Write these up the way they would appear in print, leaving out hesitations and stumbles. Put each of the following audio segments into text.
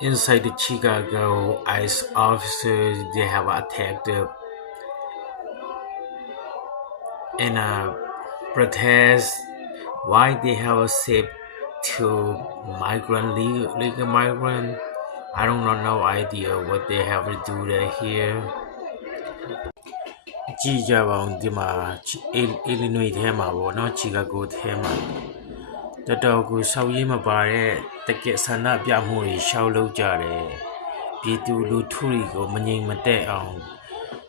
Inside the Chicago ICE officers, they have attacked in a protest. Why they have shipped to legal migrant? I don't know, no idea what they have to do there here. ကြည့်ကြပါဦးဒီမှာ Illinois ထဲမှာပေါ့နော် Chicago ထဲမှာတော်တော်ကိုရှောက်ရေးမပါတဲ့တကယ်ဆန္ဒပြမှုတွေရှောက်လုပ်ကြတယ်ပြည်သူလူထုတွေကိုမငြိမ်မသက်အောင်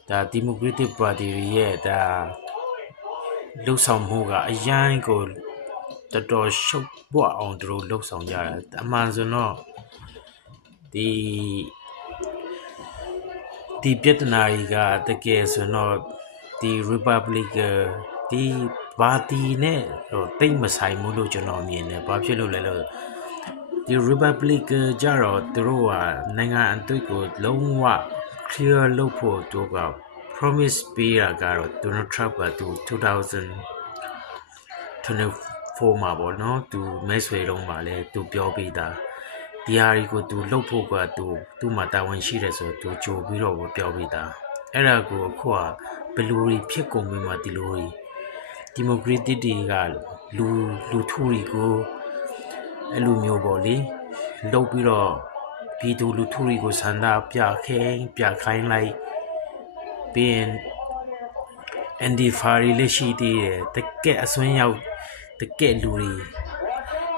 ဒါ Democratic Party ရဲ့ဒါလှုပ်ဆောင်မှုကအရင်ကိုတော်တော်ရှုပ်ပွားအောင်သူတို့လှုပ်ဆောင်ကြတာအမှန်ဆိုတော့ဒီပြဿနာတွေကတကယ်ဆိုတော့ဒီ Republican ဒီပါတီနဲ့တိတ်မဆိုင်ဘူးလို့ကျွန်တော်မြင်တယ်။ဘာဖြစ်လို့လဲလို့ဒီ Republican ကြတော့သူတို့ကနိုင်ငံအသွင်ကိုလုံးဝ clear လုပ်ဖို့သူက promise ပေးတာကတော့ Donald Trump ကသူ2024မှာပေါ့နော်သူမဲဆွယ်တော့မှလည်းသူပြောပေးတာဒီဟာတွေကိုသူလှုပ်ဖို့ကသူ့မှာတာဝန်ရှိတယ်ဆိုသူကြိုပြီးတော့ပြောပေးတာအဲ့ဒါကိုအခုကဘယ်လိုဖြစ်ကုန်ပြီမှဒီလိုဒီမိုကရက်တစ်တွေကလူထုတွေကိုအဲ့လိုမျိုးပေါ့လေလှုပ်ပြီးတော့ပြည်သူလူထုတွေကိုဆန္ဒပြခိုင်းလိုက်ပြီးရင်Antifa လည်းရှိသေးတယ်တကယ်အစွန်းရောက်တကယ်လူတွေ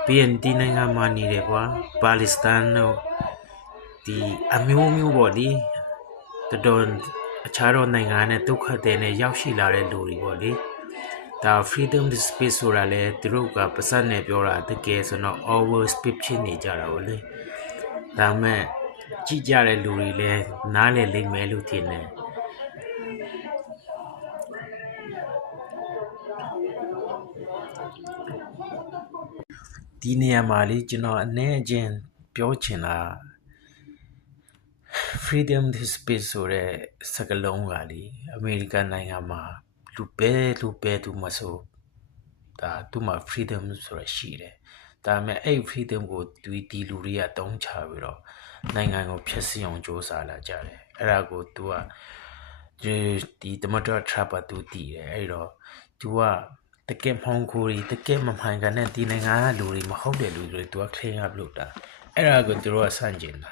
ပြီးရင်ဒီနိုင်ငံမှာနေတယ်ကွာပါလက်စတိုင်းတို့ဒီအမျိုးပေါ့လေတော်အခြားသောနိုင်ငံနဲ့ဒုက္ခသည်နဲ့ရောက်ရှိလာတဲ့လူတွေပေါ့လေဒါ freedom space ဆိုတာလေသူတို့ကပါစနဲ့ပြောတာတကယ်ဆိုတော့ over speed ဖြစ်နေကြတာပေါ့လေဒါမဲ့ကြည့်ကြတဲ့လူတွေလည်းနားလည်လိမ့်မယ်လို့ထင်တယ်ဒီနေရာမှာလေကျွန်တော်အနေချင်းပြောချင်တာ freedom to speech ဆိုတဲ့စကားလုံးကလေအမေရိကန်နိုင်ငံမှာလူပဲသူမဆိုဒါသူ့မှာ freedom ဆိုတာရှိတယ်ဒါပေမဲ့အဲ့ freedom ကိုဒီလူတွေကတုံးချပြီးတော့နိုင်ငံကိုဖျက်ဆီးအောင်ကြိုးစားလာကြတယ်အဲ့ဒါကို तू ကဒီတမတော် trap သူတည်တယ်အဲ့တော့ तू ကတကယ်မှောင်ခိုတကယ်မမှန်ကန်တဲ့ဒီနိုင်ငံကလူတွေမဟုတ်တဲ့လူတွေ तू က clean up လုပ်တာအဲ့ဒါကို သူတို့ကစန့်ကျင်တာ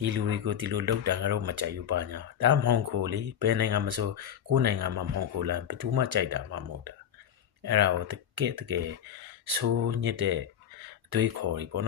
ဒီလူတွေကိုဒီလိုလုပ်တာငါတို့မကြိုက်ဘူးပါညာဒါမှောင်ခိုလေဘယ်နိုင်ငံမှာဆိုကိုယ်နိုင်ငံမှာမှောင်ခိုလာဘယ်သူမှကြိုက်တာမှမဟုတ်တာအဲ့ဒါကိုတကယ်ဆိုးညစ်တဲ့အတွေးခေါ်တွေပေါ့နော်